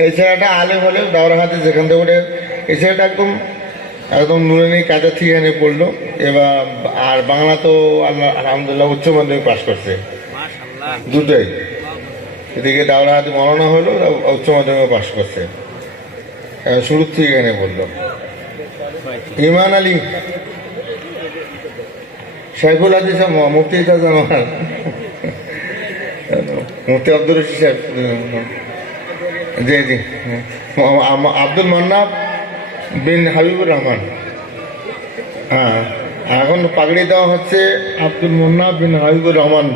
এই ছেলেটা আলেম হলে দাওরা হাতে যেখান থেকে ওঠে এই ছেলেটা একদম একদম নুরানি কাজের থেকে এনে পড়ল। এবার আর বাংলা তো আল্লাহ আলহামদুলিল্লাহ উচ্চ মাধ্যমিক পাশ করছে। দুটোই। এদিকে দাওরা হাতে মরনা হলো উচ্চ মাধ্যমিক পাশ করছে। শুরুর থেকে এনে পড়ল। ইমান আলী। সাইফুল হাদিস ম- মুফতি আমার মুফতি আব্দুর রশিদ সাহেব জি জি। আব্দুল মান্নাব বিন হাবিবুর রহমান। হ্যাঁ এখন পাগড়ি দেওয়া হচ্ছে আব্দুল মুন্নাব বিন হাবিবুর রহমান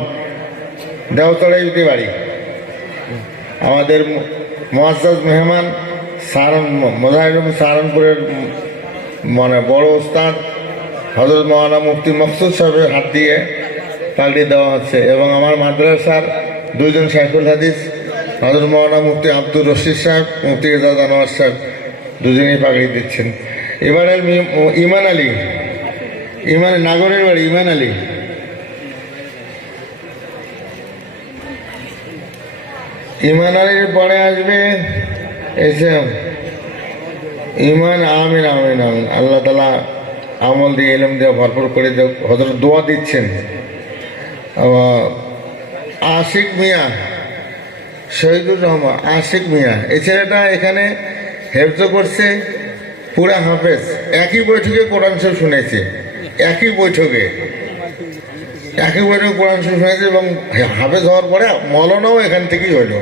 দেওতলায় দিতে বাড়ি। আমাদের মহাজাজ মেহমান সারন মোজাহিদুল সাহারনপুরের মানে বড় ওস্তাদ হজরত মৌলানা মুফতি মকসুদ সাহেবের হাত দিয়ে পাগড়ি দেওয়া হচ্ছে এবং আমার মাদ্রাসার দুইজন শাইখুল হাদিস হজরত মৌলানা মুফতি আব্দুর রশিদ সাহেব, মুফতি এজাজ আনোয়ার সাহেব, দুজনেই পাগড়ি দিচ্ছেন। ও ইমান আলী, ইমান নাগরের বাড়ি, ইমান আলী। ইমান আলীর পরে আসবে এসে ইমান আমিন আমিন আমিন। আল্লাহ তালা আমল দিয়ে এলম দিয়ে ভরপুর করে হজরত দোয়া দিচ্ছেন। আশিক মিয়া শহীদুর রহমান, আশিক মিয়া। এই ছেলেটা এখানে হেফজ করছে, পুরা হাফেজ। একই বৈঠকে কোরআন শরীফ শুনেছে। একই বৈঠকে। একই বৈঠকে কোরআন শরীফ শুনেছে এবং হাফেজ হওয়ার পরে মলনাও এখান থেকেই হইল।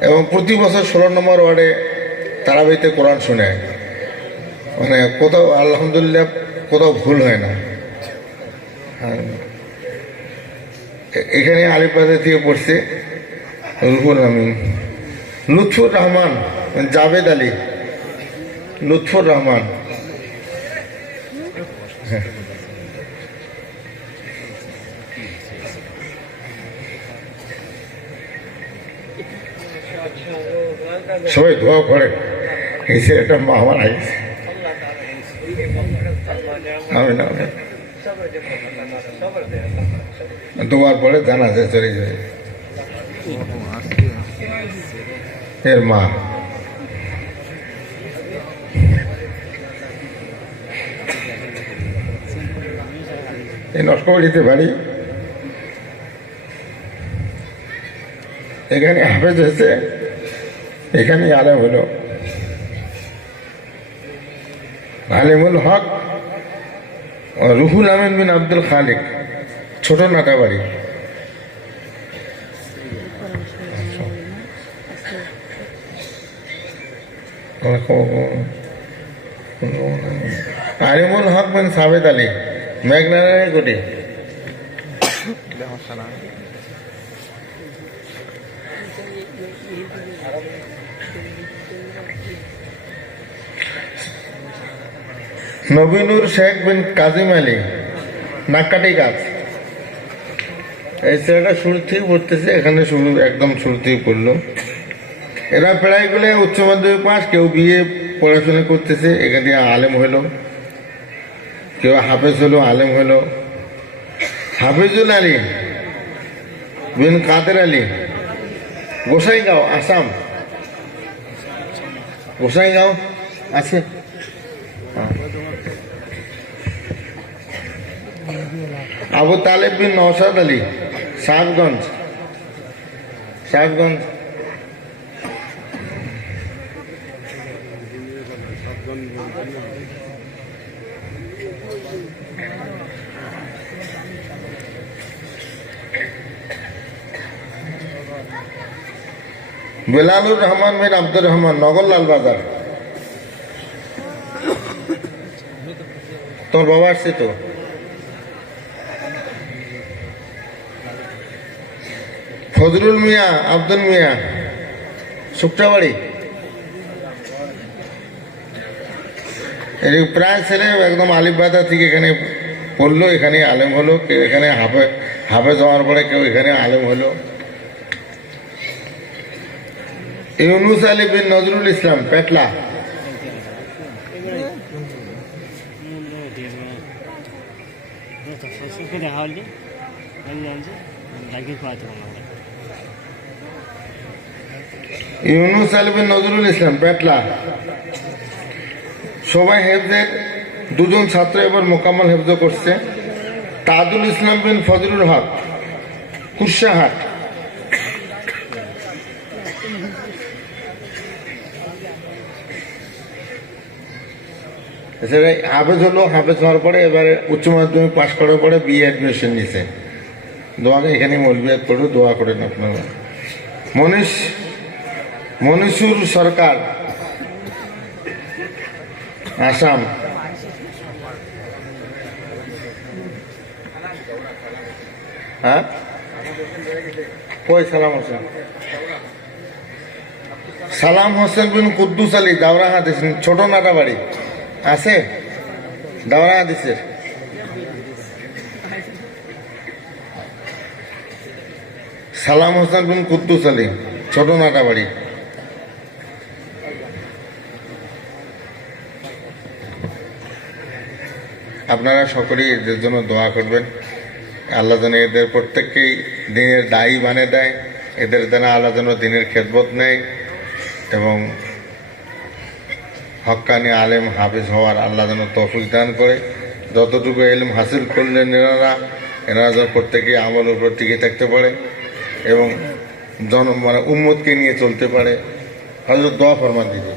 এবং প্রতি বছর ষোলো নম্বর ওয়ার্ডে তারাবিতে কোরআন শুনে। মানে কোথাও, আলহামদুলিল্লাহ, কোথাও ভুল হয় না। এখানে আলিপাদা থেকে পড়ছে। রুহুল আমিন। লুৎফুর রহমান মানে জাভেদ আলী। লুৎফুর রহমান। হ্যাঁ। সবাই দোয়া করে। এই ছেলেটা মা আমার আইছে আমিন আমিন। দোয়ার পরে জানা যায় চলে যায়। এর মা। এই নস্কবাড়িতে বাড়ি। এখানে হাফেজ হয়েছে। এখানে আলেম হলো। আলিমুল হক রুহুল আমিন বিন আব্দুল খালিক। ছোট নাটা আলিমুল হক বিন সাবেদ আলী মেঘনারায়ণ কোটি নবীনুর শেখ বিন কাজিম আলী, নাকাটি গাছ। এই ছেলেটা শুরু থেকে পড়তেছে, এখানে শুরু, একদম শুরু থেকে পড়ল। এরা প্রায়গুলো উচ্চ মাধ্যমিক পাস, কেউ বিয়ে পড়াশোনা করতেছে, এখান আলেম হলো। কেউ হাফেজ হলো আলেম হলো। হাফিজুল আলী বিন কাদের আলী। গোসাইগাঁও, আসাম। গোসাইগাঁও আছে। আবু তালেব বিন নওশাদ আলী, সাহেবগঞ্জ। সাহেবগঞ্জ। বেলালুর রহমান বিন আব্দুর রহমান, নগরলাল বাজার। তোমার বাবা আসছে তো? ফজলুল মিয়া, আব্দুল মিয়া, শুক্রাবাড়ি। প্রায় ছেলে একদম আলিবাদা থেকে এখানে পড়ল, এখানে আলেম হলো, কেউ এখানে হাফে হাফে যাওয়ার পরে কেউ এখানে আলেম হলো। ইউনুস আলী বিন নজরুল ইসলাম, পেটলা। ইউনুস আলী নজরুল ইসলাম, পেটলা। সবাই হেফজের দুজন ছাত্র এবার মোকাম্মল হেফজ করছে। তাজুল ইসলাম বিন ফজলুল হক কুশাহাট এছাড়া হাফেজ হলো, হাফেজ হওয়ার পরে এবারে উচ্চ মাধ্যমিক পাশ করার পরে বিএ অ্যাডমিশন নিছে। দোয়া এখানে মলবিয়াত পড়ে দোয়া করেন আপনারা। মনীষ, মনীষুর সরকার, আসাম। হ্যাঁ? সালাম হোসেন? সালাম হোসেন বিন কুদ্দুস আলী, দাওরা হাদিস, ছোট নাটা বাড়ি আছে? দাওরা হাদিসের সালাম হোসেন বিন কুদ্দুস আলী, ছোট নাটা বাড়ি। আপনারা সকলেই এদের জন্য দোয়া করবেন। আল্লাহ যেন এদের প্রত্যেককেই দিনের দায়ী বানিয়ে দেয়। এদের দ্বারা আল্লাহ যেন দিনের খেদমত নেয় এবং হক্কানি আলেম হাফিজ হওয়ার আল্লাহ যেন তৌফিক দান করে। যতটুকু এলম হাসিল করলেন এনারা এনারা যেন প্রত্যেকে আমলের উপর টিকে থাকতে পারে এবং জন মানে উম্মতকে নিয়ে চলতে পারে। হয়তো দোয়া ফরমান দিবে